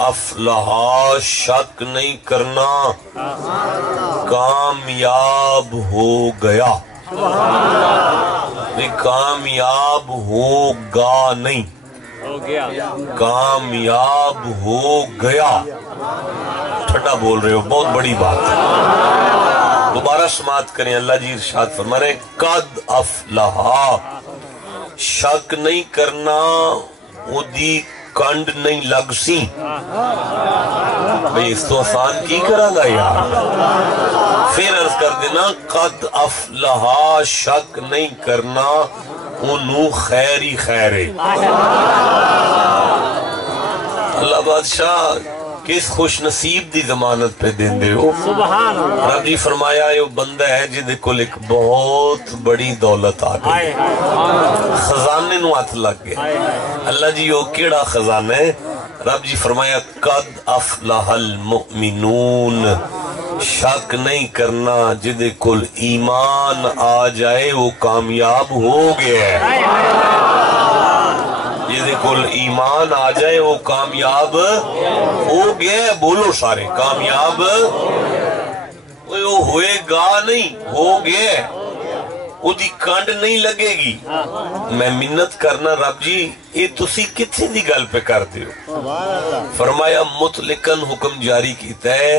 افلحا شک نہیں کرنا کامیاب ہو گیا کامیاب ہوگا نہیں کامیاب ہو گیا ٹھنڈا بول رہے ہو بہت بڑی بات ہے دوبارہ سماعت کریں اللہ جی ارشاد فرما رہے قد افلحا شک نہیں کرنا اودی کنڈ نہیں لگ سی بھئی اس تو آسان کی کرا گا یار پھر عرض کر دینا قد افلحا شک نہیں کرنا انہوں خیری خیرے اللہ بادشاہ کس خوش نصیب دی ضمانت پہ دین دے ہو رب جی فرمایا یہ بندہ ہے جدے کل ایک بہت بڑی دولت آ گئی خزانے نو ہاتھ لگ گئے اللہ جی وہ کیڑا خزانہ ہے رب جی فرمایا قد افلح المؤمنون شک نہیں کرنا جدے کل ایمان آ جائے وہ کامیاب ہو گیا ہے جدے کل ایمان آ جائے وہ کامیاب ہو گیا بولو سارے کامیاب وہ ہوئے گا نہیں ہو گیا وہ دی کانڈ نہیں لگے گی میں منت کرنا رب جی یہ تسی کتنے دی گل پہ کر دیو فرمایا مطلقاً حکم جاری کیتا ہے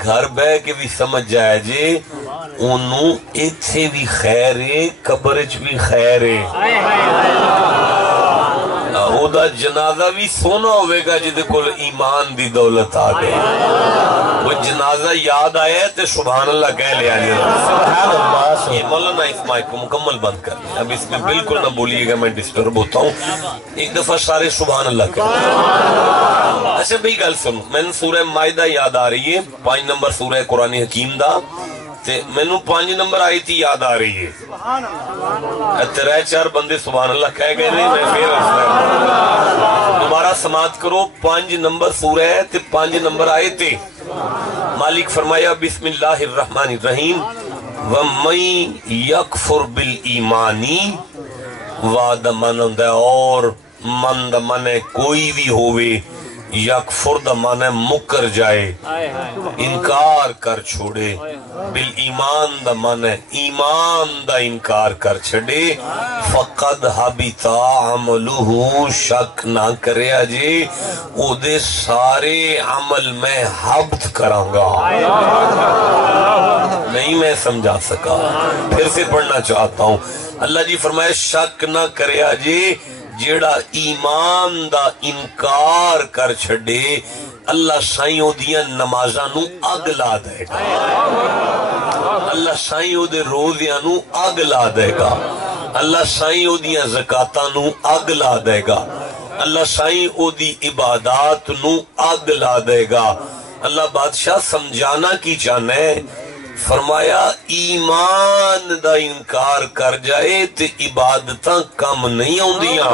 گھر بے کے بھی سمجھ جائے جے انہوں ایتھے بھی خیرے قبرچ بھی خیرے او دا جنازہ بھی سونا ہوئے گا جدے کل ایمان دی دولت آ گئی وہ جنازہ یاد آیا تے سبحان اللہ کہہ لیا یہ مولانا اس مائک کو مکمل بند کر لیں اب اس میں بالکل نہ بولیے گا میں ڈسٹرب ہوتا ہوں ایک دفعہ سارے سبحان اللہ کہہ لیں اچھا بھئی گل سنو میں نے سورہ مائدہ یاد آ رہی ہے 5 نمبر سورہ قرآن حکیم دا میں نے 5 نمبر آئی تھی یاد آ رہی ہے تیرے 4 بندے سبحان اللہ کہہ گئے نہیں میں پھر دوبارہ سماعت کرو 5 نمبر سورہ ہے تے 5 نمبر آئے تھے مالک فرمایا بسم اللہ الرحمن الرحیم وَمَن يَكْفُرْ بِالْإِيمَانِ وعدہ من ہوندہ اور من دا من ہے کوئی بھی ہوئے یکفر دا معنی مکر جائے انکار کر چھوڑے بالایمان دا معنی ایمان دا انکار کر چھڑے فقد حبتا عملہ شک نہ کرے جے او دے سارے عمل میں حبت کرانگا نہیں میں سمجھا سکا پھر سے پڑھنا چاہتا ہوں اللہ جی فرمائے شک نہ کرے جے جیڑا ایمان دا انکار کر چھڑے اللہ سائیوں دیاں نمازاں نو اگ لا دے گا اللہ سائیوں دے روزیاں نو اگ لا دے گا اللہ سائیوں دیاں زکاتاں نو اگ لا دے گا اللہ سائیوں دی عبادات نو اگ لا دے گا اللہ بادشاہ سمجھانا کی چاہنے فرمایا ایمان دا انکار کر جائے تے عبادتاں کم نہیں ہوں دیاں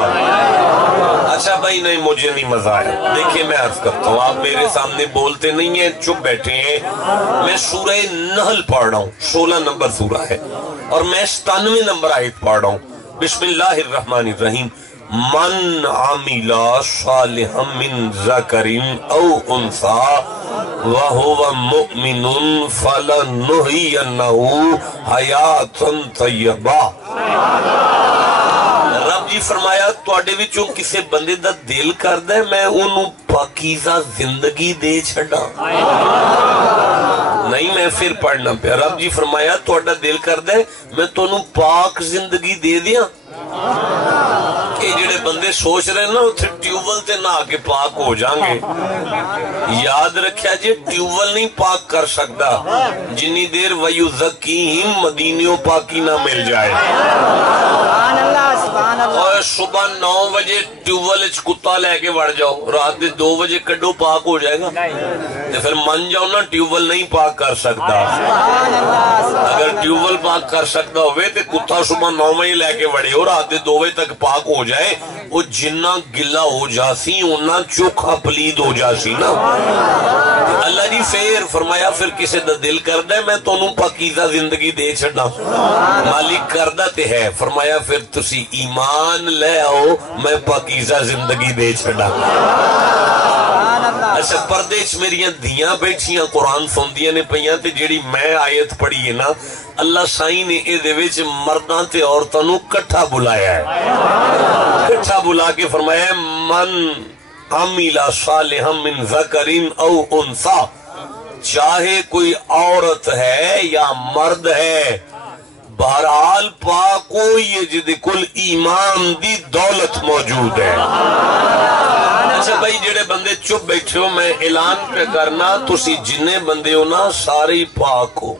اچھا بھائی نہیں مجھے نہیں مزہ آیا دیکھیں میں عرض کرتا ہوں آپ میرے سامنے بولتے نہیں ہیں چپ بیٹھے ہیں میں سورہ نحل پڑھ رہا ہوں 16 نمبر سورہ ہے اور میں 97 نمبر آیت پڑھ رہا ہوں بسم اللہ الرحمن الرحیم من عمل صالحا من ذکر او انثى وهو مؤمن فلنحيينه حیاتا طیبہ رب جی فرمایا تواڈے وچوں کسے بندے دا دل کردا ہے میں انہوں پاکیزہ زندگی دے چھڑا نہیں میں پھر پڑھنا پیا رب جی فرمایا تواڈا دل کردا ہے میں تانوں پاک زندگی دے دیاں کہ جڑے بندے سوچ رہے ہیں نا اتھے ٹیوبل تے نہ آکے پاک ہو جائیں گے یاد رکھیا جی ٹیوبل نہیں پاک کر سکتا جنی دیر وَيُزَكِّهِمْ مدینیوں پاکی نہ مل جائے اور صبح 9 بجے ٹیوبل اچ کتا لے کے بڑھ جاؤ رات دے 2 بجے کڈو پاک ہو جائے گا تو پھر من جاؤ نا ٹیوبل نہیں پاک کر سکتا اگر ٹیوبل پاک کر سکتا ہوئے تو کتا صبح 9 بجے لے کے بڑھے ہو رات دے 2 بجے تک پاک ہو جائے وہ جنہ گلہ ہو جاسی انہ چوکھا پلید ہو جاسی نا اللہ جی پھر فرمایا پھر کسے دا دل کردہ ہے میں تونوں پاکیزہ زندگی دے چھڑنا مالک کردہ تے ہے فرمایا پھر تسی ایمان لے آؤ میں پاکیزہ زندگی دے چھڑنا اچھا پردے چ میریاں دھیاں بیٹھیاں قرآن سندیاں نے پئیاں تے جیڑی میں آیت پڑھی ہے نا اللہ سائیں نے اے دے وچ مرداں تے عورتاں نو کٹھا بلایا ہے، کٹھا بلا کے فرمایا ہے من عمل صالحا من ذکر او انثی، چاہے کوئی عورت ہے یا مرد ہے، بہرحال پاک ہو یہ جدے کل ایمان دی دولت موجود ہے۔ اچھا بھائی جڑے بندے چپ بیٹھے ہو میں اعلان پہ کرنا تسی جننے بندے ہو نا سارے ہی پاک ہو،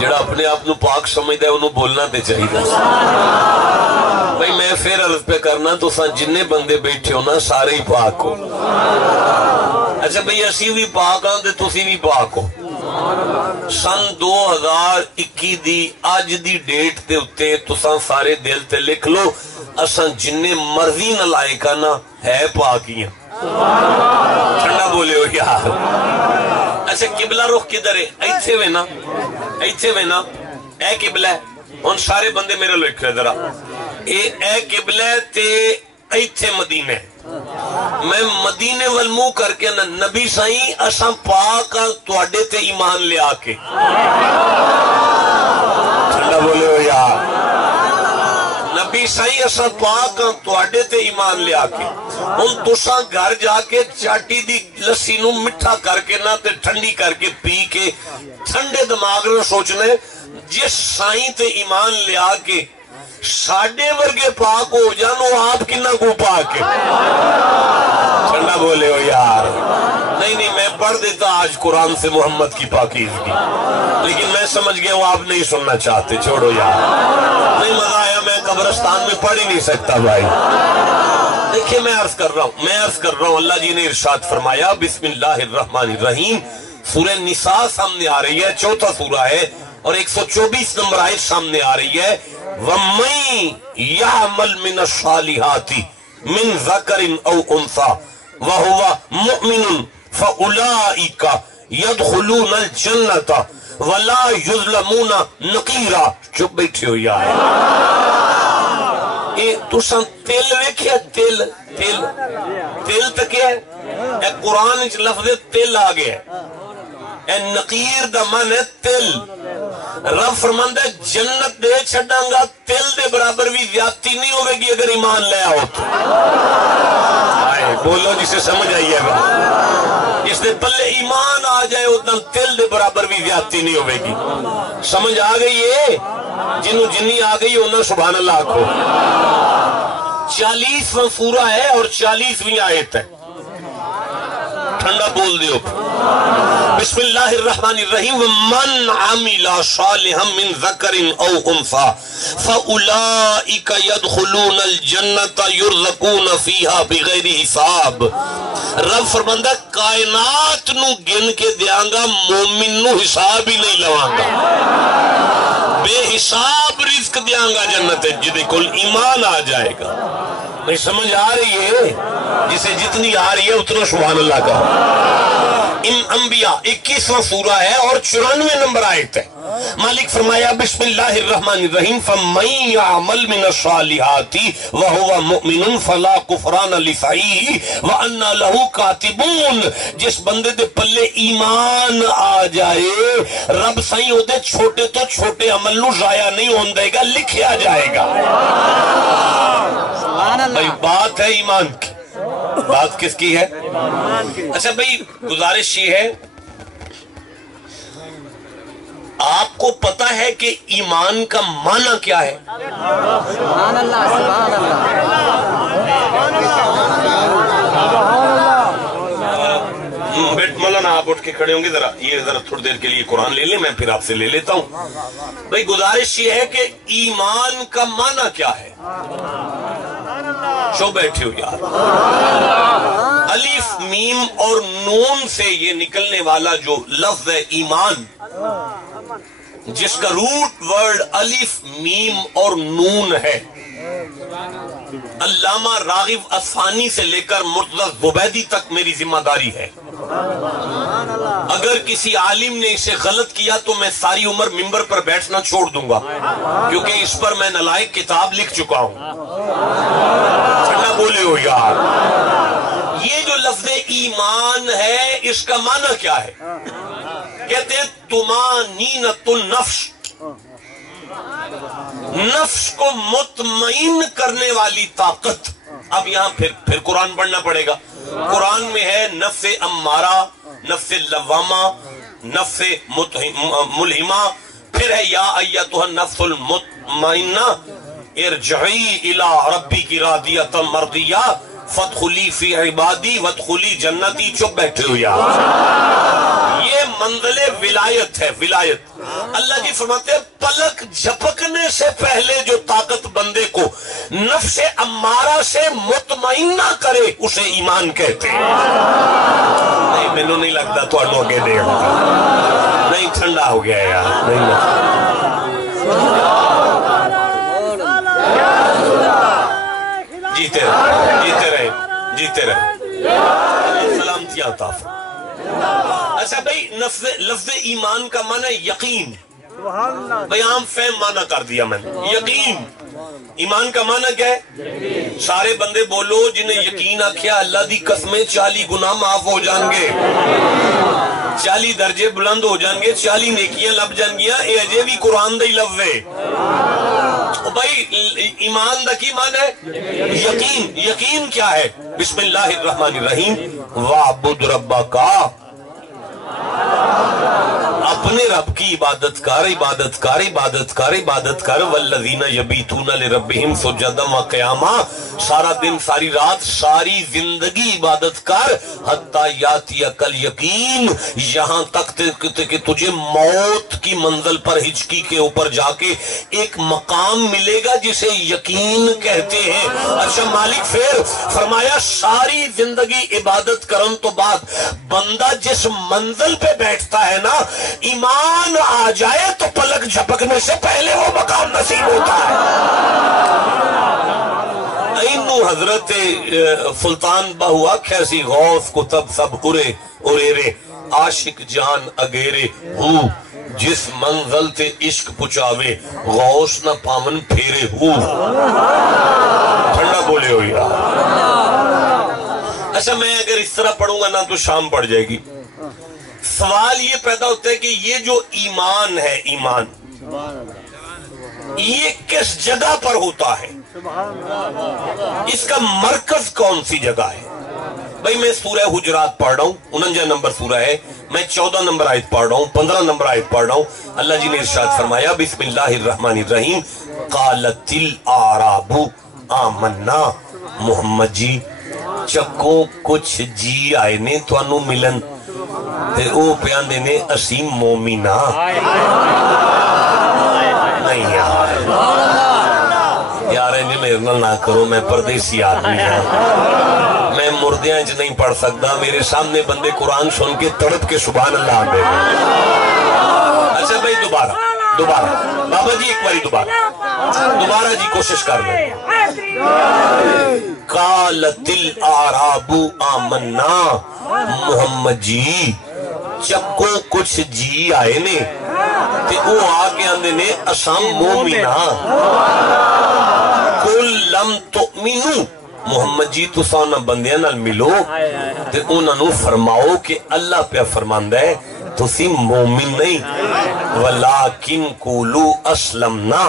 جڑا اپنے آپ نو پاک سمجھتا ہے انہوں بولنا تے چاہیے بھائی میں پھر عرض پہ کرنا تو جننے بندے بیٹھے ہو نا سارے ہی پاک ہو۔ اچھا بھئی اسی بھی پاک ہاں تے تسی بھی پاک ہو۔ سن 2021 دی آج دی ڈیٹ تے اتے تساں سارے دل تے لکھ لو اساں جننے مرضی نہ لائے کا نا ہے پاکیاں، ٹھنڈا بولے ہو یار۔ اچھا قبلہ رخ کدھر ہے؟ ایتھے وے نا، ایتھے وے نا، اے قبلہ ہے، ان سارے بندے میرے لکھ رہے ذرا، اے قبلہ تے ایتھے مدینہ ہے، میں مدینے والمو کر کے نبی سائیں اساں پاک تواڈے تے ایمان لے آکے، ٹھنڈا بولے ہو یار، نبی سائیں اساں پاک تواڈے تے ایمان لے آکے، ان تساں گھر جا کے چاٹی دی لسی نو مٹھا کر کے نا تے ٹھنڈی کر کے پی کے ٹھنڈے دماغ نو سوچنے جس سائیں تے ایمان لے آکے ساڑھے ورگے پاک ہو جانو آپ کنا کو پاک ہے، ٹھنڈا بولے ہو یار۔ نہیں میں پڑھ دیتا آج قرآن سے محمد کی پاکیزگی، لیکن میں سمجھ گیا ہوں آپ نہیں سننا چاہتے، چھوڑو یار، نہیں مزہ آیا، میں قبرستان میں پڑھ ہی نہیں سکتا بھائی۔ دیکھیں میں عرض کر رہا ہوں اللہ جی نے ارشاد فرمایا بسم اللہ الرحمن الرحیم، سورہ نساء سامنے آ رہی ہے، چوتھا سورہ ہے اور 124 نمبر آیت سامنے آ رہی ہے، وَمَن يَعْمَلْ مِنَ الصَّالِحَاتِ مِنْ ذَكَرٍ أَوْ أُنثَىٰ وَهُوَ مُؤْمِنٌ فَأُولَٰئِكَ يَدْخُلُونَ الْجَنَّةَ وَلَا يُظْلَمُونَ نَقِيرًا۔ چپ بیٹھے ہو یار، تساں تل ویکھیا؟ تل تو کیا ہے؟ اے قرآن وچ لفظ تل آ گیا ہے، اے نقیر دا من ہے تل، رب فرماندا ہے جنت دے چھڈاں گا تل دے برابر بھی زیادتی نہیں ہوئے گی اگر ایمان لے آؤ تو۔ بولو جسے سمجھ آئی ہے بات، جس دے پلے ایمان آ جائے اتنا تل دے برابر بھی زیادتی نہیں ہوئے گی، سمجھ آ گئی ہے؟ جنہوں جنی آ گئی انہوں سبحان اللہ کو۔ 40واں سورہ ہے اور 40ویں آیت ہے، ٹھنڈا بول دیو، بسم اللہ الرحمن الرحیم، وَمَنْ عَمِلَ صَالِحًا مِنْ ذَكَرٍ أَوْ أُنثَىٰ فَأُولَٰئِكَ يَدْخُلُونَ الْجَنَّةَ يُرْزَقُونَ فِيهَا بِغَيْرِ حساب۔ رب فرماندا کائنات نو گن کے دیاں گا مومن نو حساب ہی نہیں لواں گا، بے حساب رزق دیاں گا جنت جدے کل ایمان آ جائے گا۔ نہیں سمجھ آ رہی ہے؟ جسے جتنی آ رہی ہے اتنا سبحان اللہ کا۔ انبیاء 21واں سورہ ہے اور 94 نمبر آیت ہے، مالک فرمایا بسم اللہ الرحمن الرحیم، فَمَن يَعْمَلْ مِنَ الصَّالِحَاتِ وَهُوَ مُؤْمِنٌ فَلَا كُفْرَانَ لِسَعِيهِ وَأَنَّا لَهُ كَاتِبُونَ۔ جس بندے دے پلے ایمان آ جائے رب سائیں او دے چھوٹے تو چھوٹے عمل نو ضائع نہیں ہون دے گا، لکھیا جائے گا۔ بھائی بات ہے ایمان کی، بات کس کی ہے؟ اچھا بھئی گزارش یہ ہے، آپ کو پتا ہے کہ ایمان کا معنی کیا ہے؟ سبحان اللہ، سبحان بیٹ مولانا آپ اٹھ کے کھڑے ہوں گے، ذرا تھوڑی دیر کے لیے قرآن لے لیں، میں پھر آپ سے لے لیتا ہوں۔ بھئی گزارش یہ ہے کہ ایمان کا معنی کیا ہے؟ جو بیٹھے ہو یار، الف میم اور نون سے یہ نکلنے والا جو لفظ ہے ایمان، جس کا روٹ ورڈ الف میم اور نون ہے، علامہ راغب اصفہانی سے لے کر مرتضی زبیدی تک میری ذمہ داری ہے۔ اگر کسی عالم نے اسے غلط کیا تو میں ساری عمر منبر پر بیٹھنا چھوڑ دوں گا، کیونکہ اس پر میں نالائق کتاب لکھ چکا ہوں۔ ٹھنڈا بولے ہو یار، یہ جو لفظ ایمان ہے، اس کا معنی کیا ہے؟ کہتے ہیں طمانینۃ النفس، نفس کو مطمئن کرنے والی طاقت. اب یہاں پھر قرآن پڑھنا پڑے گا. قرآن میں ہے نفس امارہ، نفس لوامہ، نفس ملہمہ، پھر ہے یا ایتھا النفس المطمئنہ ارجعی الی ربک راضیۃ مرضیہ فادخلی فی عبادی وادخلی جنتی. چپ بیٹھے ہو یار، یہ منزل ولایت ہے. ولایت اللہ جی فرماتے ہیں پلک جھپکنے سے پہلے جو طاقت بندے کو نفس امارہ سے مطمئنہ کرے اسے ایمان کہتے ہیں. نہیں مینوں نہیں لگتا تو اگے دے نہیں، ٹھنڈا ہو گیا یار. جیتے رہے جیتے رہے جیتے رہے، سلامتیاں عطا فرمائے. اچھا بھائی، لفظ ایمان کا معنی یقین. بھائی عام فہم معنی کر دیا میں نے. یقین ایمان کا معنی کیا ہے؟ سارے بندے بولو جنہیں یقین آکھیا اللہ دی قسمیں 40 گناہ معاف ہو جان گے، 40 درجے بلند ہو جان گے، 40 نیکیاں لب جان گیا. اے اجے بھی قرآن دا ہی لفظ ہے. بھائی ایمان دا کی معنی ہے؟ یقین. یقین کیا ہے؟ بسم اللہ الرحمن الرحیم. وَاعْبُدْ رَبَّكَ، اپنے رب کی عبادت کر، عبادت کر، عبادت کر، عبادت کر. والذین یبیتون لربہم سجدا وقیاما، سارا دن ساری رات ساری زندگی عبادت کر. حتی یاتیک الیقین، یہاں تک کہ تجھے موت کی منزل پر ہچکی کے اوپر جا کے ایک مقام ملے گا جسے یقین کہتے ہیں. اچھا مالک پھر فرمایا ساری زندگی عبادت کرن تو بعد بندہ جس منزل پہ بیٹھتا ہے نا، ایمان آ جائے تو پلک جھپکنے سے پہلے وہ مقام نصیب ہوتا ہے. اینو حضرت سلطان بہوا کیسی غوث کو تب سب ارے عاشق جان اگیرے ہو، جس منزل تے عشق پچاوے غوث نہ پامن پھیرے ہو. ٹھنڈا بولے ہو یار. اچھا میں اگر اس طرح پڑھوں گا نا تو شام پڑ جائے گی. سوال یہ پیدا ہوتا ہے کہ یہ جو ایمان ہے، ایمان یہ کس جگہ پر ہوتا ہے؟ اس کا مرکز کون سی جگہ ہے؟ بھائی میں سورہ حجرات پڑھ رہا ہوں، 49 نمبر سورہ ہے، میں 14 نمبر آیت پڑھ رہا ہوں، 15 نمبر آیت پڑھ رہا ہوں. اللہ جی نے ارشاد فرمایا بسم اللہ الرحمن الرحیم. قالت الاعراب آمنا، محمد جی چکو کچھ جی آئے نے تو انو ملن تے او پیان دینے اسیم مومنہ. نہیں یار انجھے میرے نہ کرو، میں پردیسی آدمی ہوں، میں مردیاں انج نہیں پڑھ سکتا. میرے سامنے بندے قرآن سن کے تڑپ کے سبحان اللہ آن دے. اچھا بھائی دوبارہ بابا جی ایک باری دوبارہ جی کوشش کر لیں. قالت الاعراب آمنا، محمد جی چکو کچھ جی آئے نے تے او آکے آندے نے اسام مومنہ. قل لم تؤمنو، محمد جی تو سانا بندیاں نال ملو تے انہاں نو فرماؤ کہ اللہ پہ فرماندہ ہے تسی مومن نہیں. ولیکن قولو اسلمنا،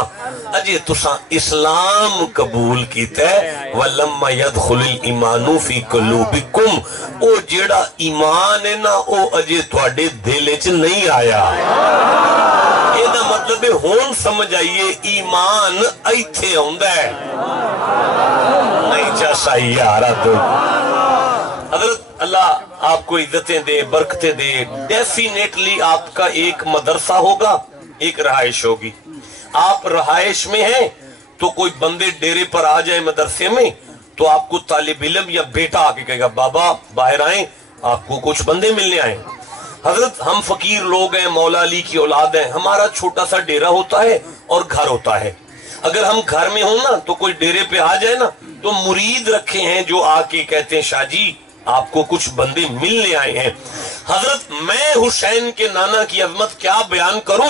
اجے تساں اسلام قبول کیتا ہے. ولما يدخل الایمان فی قلوبکم، او جیڑا ایمان ہے نا او اجے تواڈے دل وچ نہیں آیا. یہ دا مطلب ہے ہون سمجھ آئیے ایمان ایتھے ہوندا ہے. نہیں جیسا یارا تو حضرت اللہ آپ کو عزتیں دے، برکتیں دے. ڈیفینیٹلی آپ کا ایک مدرسہ ہوگا، ایک رہائش ہوگی. آپ رہائش میں ہیں تو کوئی بندے ڈیرے پر آ جائے مدرسے میں تو آپ کو طالب علم یا بیٹا آ کے کہے گا بابا باہر آئیں، آپ کو کچھ بندے ملنے آئیں. حضرت ہم فقیر لوگ ہیں، مولا علی کی اولاد ہیں، ہمارا چھوٹا سا ڈیرہ ہوتا ہے اور گھر ہوتا ہے. اگر ہم گھر میں ہوں نا تو کوئی ڈیرے پہ آ جائے نا تو مرید رکھے ہیں جو آ کے کہتے ہیں شاہ جی آپ کو کچھ بندے ملنے آئے ہیں. حضرت میں حسین کے نانا کی عظمت کیا بیان کروں.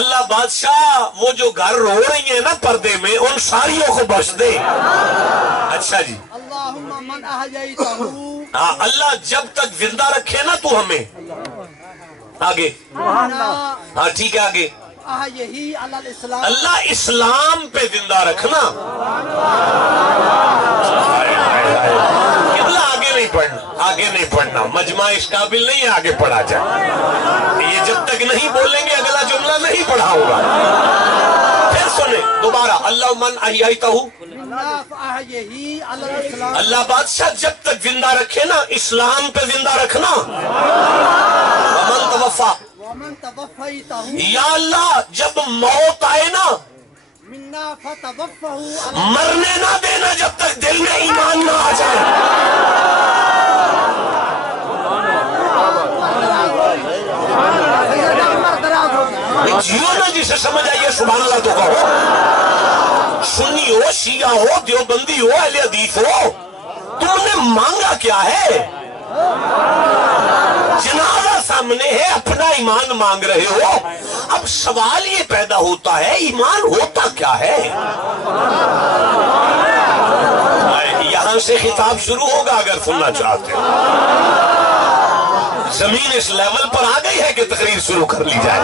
اللہ بادشاہ وہ جو گھر رو رہی ہیں نا پردے میں ان ساریوں کو بخش دے. اچھا جی اللہ جب تک زندہ رکھے نا تو ہمیں آگے. ہاں ٹھیک ہے آگے. اللہ اسلام پہ زندہ رکھنا. آگے نہیں پڑھنا, آگے نہیں پڑھنا, مجمع اس قابل نہیں ہے آگے پڑھا جائے. یہ جب تک نہیں بولیں گے اگلا جملہ نہیں پڑھا ہوگا. پھر سنیں دوبارہ. اللہ من احییتہ, اللہ بادشاہ جب تک زندہ رکھے نا اسلام پہ زندہ رکھنا. ومن توفا, یا اللہ جب موت آئے نا مرنے نہ دینا جب تک دل میں ایمان نہ آ جائے. جیو نا جسے سمجھ آئیے سبحان اللہ تو کہو. سنی ہو, شیعہ ہو, دیوبندی ہو, اہل حدیث ہو, تم نے مانگا کیا ہے؟ جنازہ سامنے ہے, اپنا ایمان مانگ رہے ہو. اب سوال یہ پیدا ہوتا ہے ایمان ہوتا کیا ہے؟ یہاں سے خطاب شروع ہوگا اگر سننا چاہتے ہیں. زمین اس لیول پر آ گئی ہے کہ تقریر شروع کر لی جائے.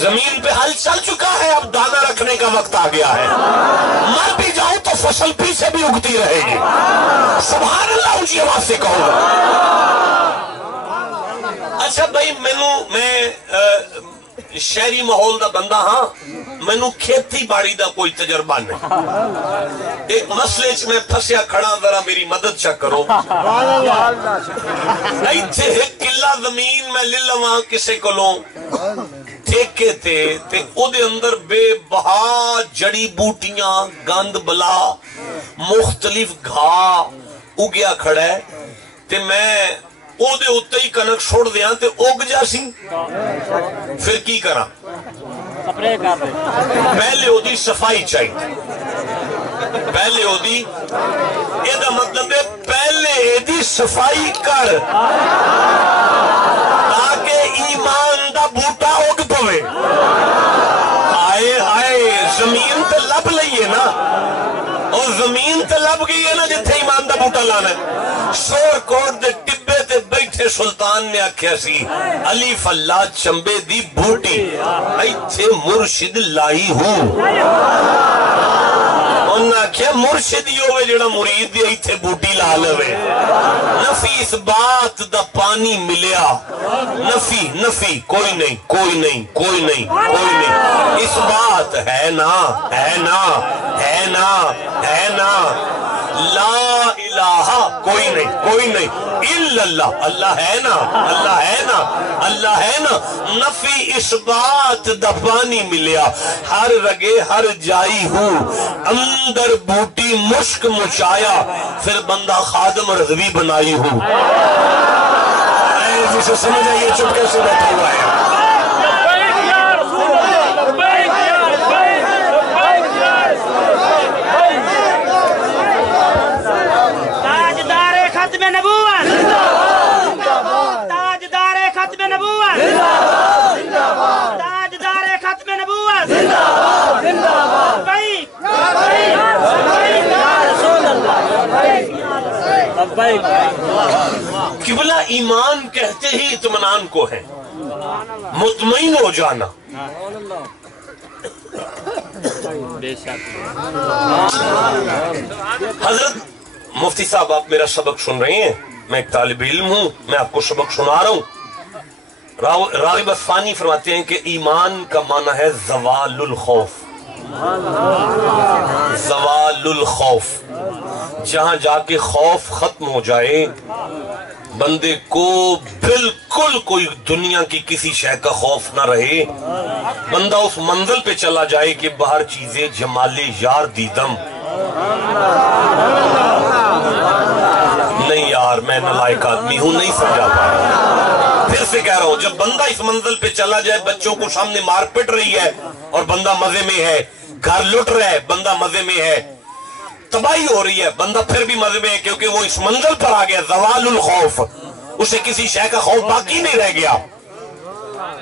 زمین پہ حل چل چکا ہے, اب دانا رکھنے کا وقت آ گیا ہے. مر بھی جاؤ تو فصل پیچھے بھی اگتی رہے گی. سبحان اللہ اونچی آواز سے کہوں گا. اچھا بھائی میں شہری ماحول دا بندہ ہاں, مینو کھیتی باڑی دا کوئی تجربہ نہیں. ایک مسئلے چ میں پھسیا کھڑا, ذرا میری مدد چا کرو. ایتھے ایک کلا زمین میں لے لواں کسے کولوں ٹھیکے تے او دے اندر بے بہا جڑی بوٹیاں, گند بلا, مختلف گھا اگیا کھڑا ہے تے میں او دے اتے ہی کنک چھوڑ دیاں تے اگ جا سی. پھر کی کرا؟ پہلے او دی صفائی چاہیے. پہلے او دی اے دا مطلب ہے پہلے اے دی صفائی کر تاکہ ایمان دا بوٹا اگ پوے. آئے آئے زمین تے لب لئیے نا, اور زمین تے لب گئی ہے نا جتھے ایمان دا بوٹا لانا ہے. شور کوٹ دے ٹبے تے بیٹھے سلطان نے آکھیا سی علی فلا چمبے دی بوٹی ایتھے مرشد لائی ہوں. انہاں کیا مرشد ہی ہوئے جڑا مرید دی ایتھے بوٹی لا لوے. نفی اس بات دا پانی ملیا, نفی نفی کوئی نہیں کوئی نہیں کوئی نہیں کوئی نہیں. اس بات ہے نا ہے نا ہے نا ہے نا. لا الہ کوئی نہیں کوئی نہیں الا اللہ, اللہ ہے نا اللہ ہے نا اللہ ہے نا. نفی اس بات دا پانی ملیا, ہر رگے ہر جائی ہوں, اندر بوٹی مشک مچایا, پھر بندہ خادم رضوی بنائی ہوں. جسے سمجھ آئیے چپکے سے بیٹھا ہوا ہے. قبلہ ایمان کہتے ہی اطمینان کو ہے, مطمئن ہو جانا. حضرت مفتی صاحب آپ میرا سبق سن رہے ہیں, میں ایک طالب علم ہوں, میں آپ کو سبق سنا رہا ہوں. راغب اصفہانی فرماتے ہیں کہ ایمان کا معنی ہے زوال الخوف. زوال الخوف, جہاں جا کے خوف ختم ہو جائے, بندے کو بالکل کوئی دنیا کی کسی شے کا خوف نہ رہے, بندہ اس منزل پہ چلا جائے کہ باہر چیزیں جمال یار دیدم. نہیں یار میں نالائق آدمی ہوں, نہیں سمجھا پا رہا. پھر سے کہہ رہا ہوں, جب بندہ اس منزل پہ چلا جائے, بچوں کو سامنے مار پٹ رہی ہے اور بندہ مزے میں ہے, گھر لٹ رہا ہے بندہ مزے میں ہے, تباہی ہو رہی ہے بندہ پھر بھی مزے میں ہے, کیونکہ وہ اس منزل پر آ گیا. زوال الخوف, اسے کسی شے کا خوف باقی نہیں رہ گیا.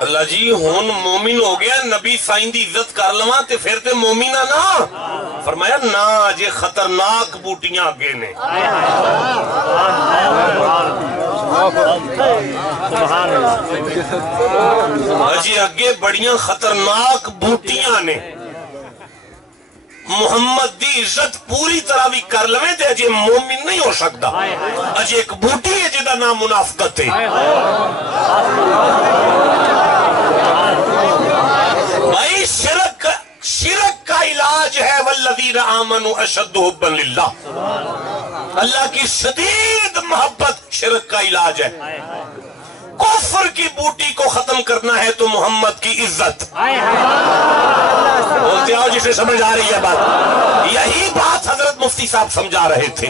اللہ جی ہون مومن ہو گیا نبی سائن دی عزت کر لواں تے پھر تے مومن نا فرمایا نا جے خطرناک بوٹیاں اگے نے اجی اگے بڑیاں خطرناک بوٹیاں نے محمد دی عزت پوری طرح بھی کر لویں تے اجے مومن نہیں ہو سکتا اجے ایک بوٹی ہے جدا نام منافقت ہے بھائی شرک کا علاج ہے والذین آمنوا اشد حبا للہ اللہ کی شدید محبت شرک کا علاج ہے کفر کی بوٹی کو ختم کرنا ہے تو محمد کی عزت بولتے آؤ جسے سمجھ آ رہی ہے بات یہی بات حضرت مفتی صاحب سمجھا رہے تھے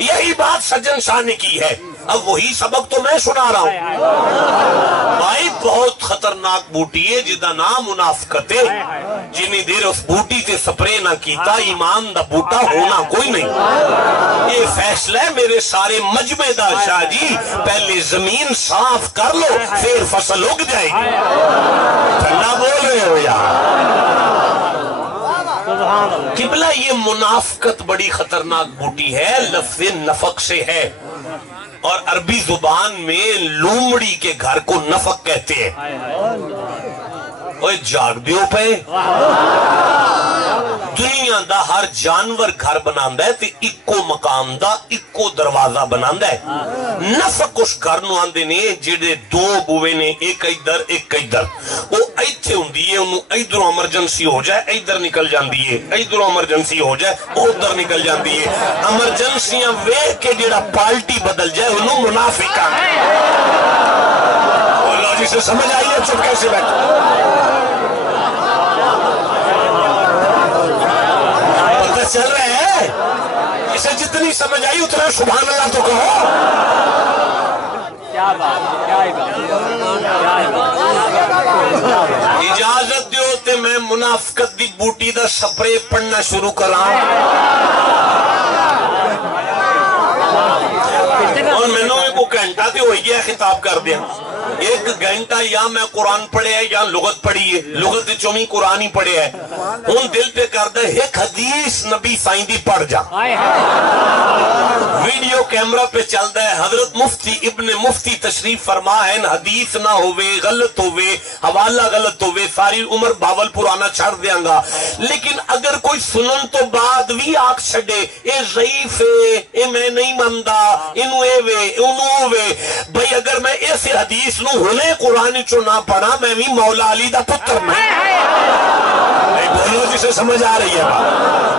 یہی بات سجن شاہ نے کی ہے اب وہی سبق تو میں سنا رہا ہوں بھائی بہت خطرناک بوٹی ہے جدا نام منافقت ہے جنہی دیر اس بوٹی سے سپرے نہ کیتا ایمان دا بوٹا ہونا کوئی نہیں یہ فیصلہ ہے میرے سارے مجمع دا شاہ جی پہلے زمین صاف کر لو پھر فصل اگ جائے گی ٹھنڈا بول رہے ہو یار قبلہ یہ منافقت بڑی خطرناک بوٹی ہے لفظ نفق سے ہے اور عربی زبان میں لومڑی کے گھر کو نفق کہتے ہیں اوہ جاگ دیو پہ دنیا دا ہر جانور گھر بناندہ ہے تے اکو مقام دا اکو دروازہ بناندہ ہے نفق اس گھر نو آندے نے جڑے دو بوے نے ایک ادھر وہ ایتھے ہوں دیئے انہوں ایدھروں ایمرجنسی ہو جائے ایدھر نکل جان دیئے ایدھروں ایمرجنسی ہو جائے ادھر نکل جان دیئے ایمرجنسیاں وے کے جڑا پالٹی بدل جائے انہوں منافقہ اللہ جی سے سمجھ آئیے چپ کیسے بیٹھو چل رہے ہیں اسے جتنی سمجھ آئی اتنا سبحان اللہ تو کہو اجازت دیو تے میں منافقت دی بوٹی دا سپرے پڑھنا شروع کراں اور میں نے کو گھنٹہ تے ہوئی گیا خطاب کر دیا ایک گھنٹہ یا میں قرآن پڑھے ہے یا لغت پڑھی ہے لغت چومی قرآن ہی پڑھے ہے ان دل پہ کر دے ایک حدیث نبی سائن دی پڑھ جا ویڈیو کیمرہ پہ چل دے حضرت مفتی ابن مفتی تشریف فرما ہے حدیث نہ ہوئے غلط ہوئے حوالہ غلط ہوئے ساری عمر باول پرانا چھڑ دیاں گا لیکن اگر کوئی سنن تو بعد بھی آگ چھڑے اے ضعیف ہے اے میں نہیں مندہ انہوں اے وے انہوں وے بھئی اگر میں ایسے حدیث نو ہونے قرآن چو نہ پڑھا میں بھی مولا علی دا پتر میں بولو جسے سمجھ آ رہی ہے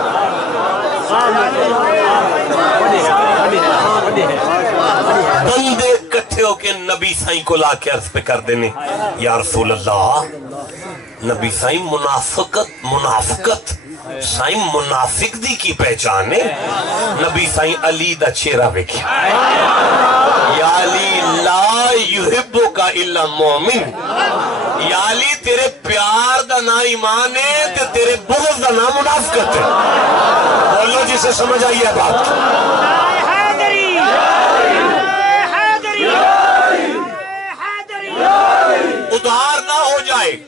بندے کٹھے ہو کے نبی سائیں کو لا کے عرض پہ کر دینے یا رسول اللہ نبی سائیں منافقت سائیں منافق دی کی پہچانے نبی سائیں علی دا چہرہ بکھیا یا علی لا یحبو کا الا مومن یا علی تیرے پیار دا نا ایمان ہے تے تیرے بغض دا نا منافقت ہے بولو جسے سمجھ آئی ہے بات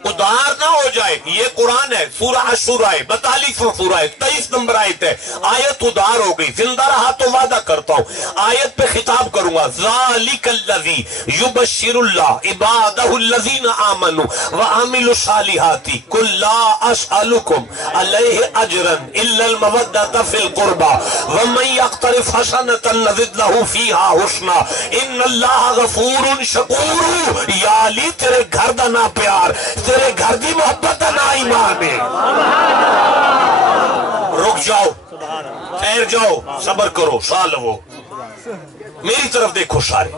ادھار نہ ہو جائے یہ قرآن ہے سورہ عشورہ ہے 42واں سورہ ہے 23 نمبر آیت ہے آیت ادھار ہو گئی زندہ رہا تو وعدہ کرتا ہوں آیت پہ خطاب کروں گا ذالک الذی یبشر اللہ عبادہ الذین آمنوا وعملوا الصالحات قل لا اسألکم علیہ اجرا الا المودۃ فی القربى ومن یقترف حسنۃ نزد له فیہا حسنا ان اللہ غفور شکور یا علی تیرے گھر دا نا پیار تیرے گھر دی محبت نا ایمان ہے رک جاؤ ٹھہر جاؤ صبر کرو سالو میری طرف دیکھو سارے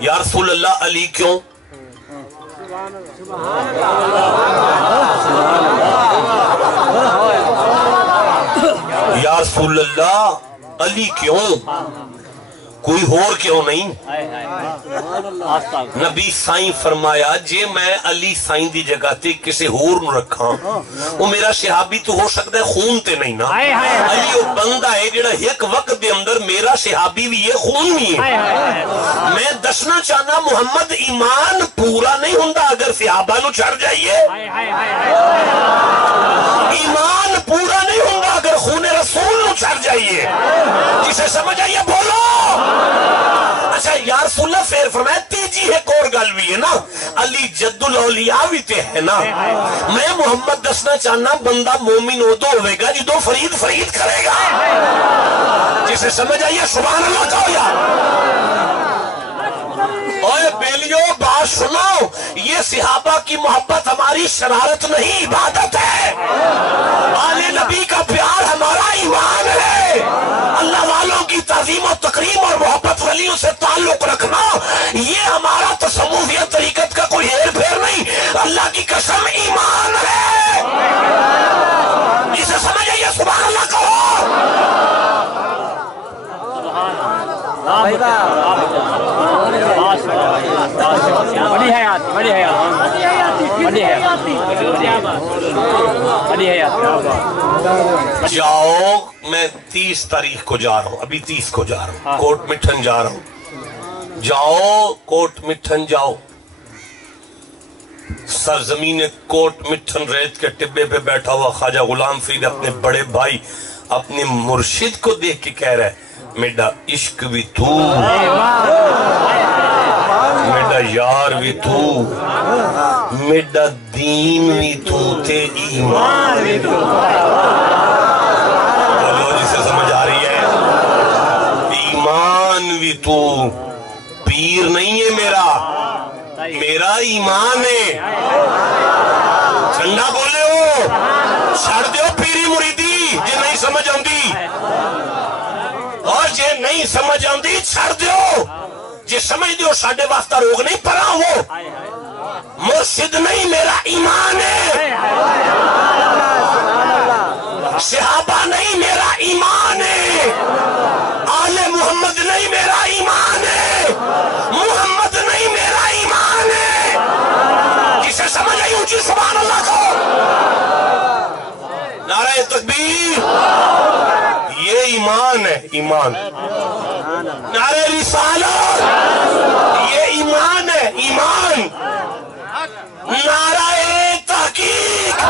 یا رسول اللہ علی کیوں یا رسول اللہ علی کیوں کوئی اور کیوں نہیں؟ نبی سائیں فرمایا جے میں علی سائیں دی جگہ تے کسے اور نو رکھاں وہ میرا صحابی تو ہو سکتا ہے خون تے نہیں نا. علی وہ بندہ ہے جڑا ایک وقت دے اندر میرا صحابی بھی ہے خون بھی ہے. میں دسنا چاہنا محمد ایمان پورا نہیں ہوندا اگر صحابہ نو چھڑ جائیے. ایمان پورا نہیں ہوندا اگر خون رسول نو چھڑ جائیے. جسے سمجھ آئیے بولو. اچھا یا رسول اللہ پھر فرمایا تیجی ایک اور گل بھی ہے نا علی جد الاولیاء بھی تے ہے نا. میں محمد دسنا چاہنا بندہ مومن ادو ہوئے گا جدو فرید فرید کرے گا. جسے سمجھ آئیے سبحان اللہ کہو یار. اوے بیلیو بات سنو یہ صحابہ کی محبت ہماری شرارت نہیں عبادت ہے. آل نبی کا پیار ہمارا ایمان ہے. اللہ والوں کی تعظیم و تکریم اور محبت ولیوں سے تعلق رکھنا یہ ہمارا تصوف یا طریقت کا کوئی ہیر پھیر نہیں. اللہ کی قسم ایمان ہے. اسے سمجھ آئیے سبحان اللہ کہو. بڑی حیات بڑی حیات بڑی حیات. جاؤ میں 30 تاریخ کو جا رہا ہوں ابھی 30 کو جا رہا ہوں کوٹ مٹھن جا رہا ہوں. جاؤ کوٹ مٹھن جاؤ. سرزمین کوٹ مٹھن ریت کے ٹبے پہ بیٹھا ہوا خواجہ غلام فرید اپنے بڑے بھائی اپنے مرشد کو دیکھ کے کہہ رہا ہے میڈا عشق بھی تو میڈا یار بھی تو میڈا دین بھی تو تے ایمان بھی تو. بولو جسے سمجھ آ رہی ہے. ایمان بھی تو پیر نہیں ہے میرا ایمان ہے. ٹھنڈا بولے ہو چھڑ دیو پیری مریدی جے نہیں سمجھ آؤندی اور جے نہیں سمجھ آؤندی چھڑ دیو. جے سمجھ دیو ساڑھے واسطہ روگ نہیں پڑا ہو. مرشد نہیں میرا ایمان ہے. صحابہ نہیں میرا ایمان ہے. آل محمد نہیں میرا ایمان ہے. محمد نہیں میرا ایمان ہے. جسے سمجھ آئی اونچی سبحان اللہ کو. نعرہ تکبیر. یہ ایمان ہے ایمان. نعرہ رسالت یہ ایمان ہے ایمان. نعرہ تحقیق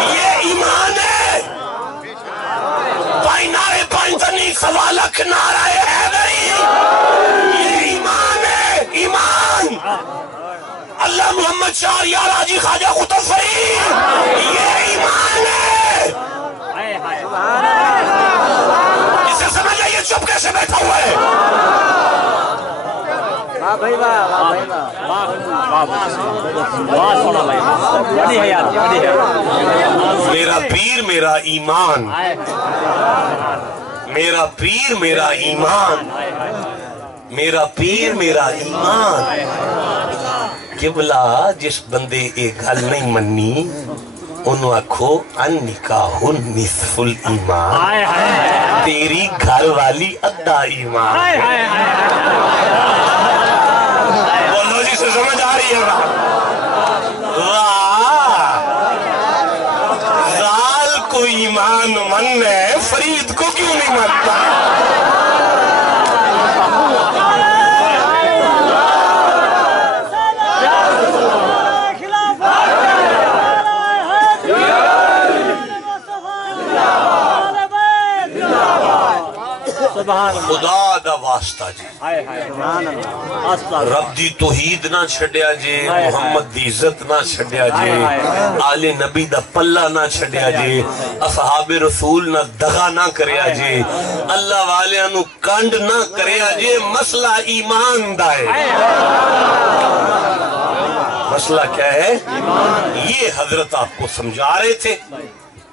یہ ایمان ہے. نعرہ پنجتنی سوالک نعرہ حیدری یہ ایمان ہے ایمان. اللہ محمد شاہ یار حاجی خواجہ قطب فرید یہ ایمان ہے. اسے سمجھ آئیے چپ کیسے بیٹھا ہوا ہے. میرا پیر میرا ایمان. میرا پیر میرا ایمان. میرا پیر میرا ایمان. قبلہ جس بندے ایک گل نہیں منی انہوں آکھو ان نکاح نصف الایمان. تیری گھر والی ادھا ایمان. بولو جی سے سمجھ آ رہی ہے. زال کو ایمان من ہے فرید کو کیوں نہیں مانتا. خدا دا واسطہ جی رب دی توحید نہ چھڑیا جے. محمد دی عزت نہ چھڑیا جے. آل نبی دا پلہ نہ چھڑیا جے. اصحاب رسول نہ دغا نہ کریا جے. اللہ والیاں نو کنڈ نہ کریا جے. مسئلہ ایمان دا ہے. مسئلہ کیا ہے؟ یہ حضرت آپ کو سمجھا رہے تھے.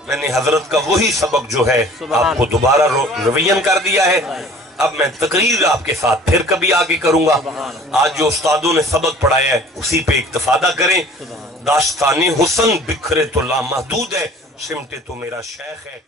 میں نے حضرت کا وہی سبق جو ہے آپ کو دوبارہ روین کر دیا ہے. اب میں تقریر آپ کے ساتھ پھر کبھی آگے کروں گا. آج جو استادوں نے سبق پڑھایا ہے اسی پہ اکتفادہ کریں. داستان حسن بکھرے تو لامحدود ہے. سمٹے تو میرا شیخ ہے.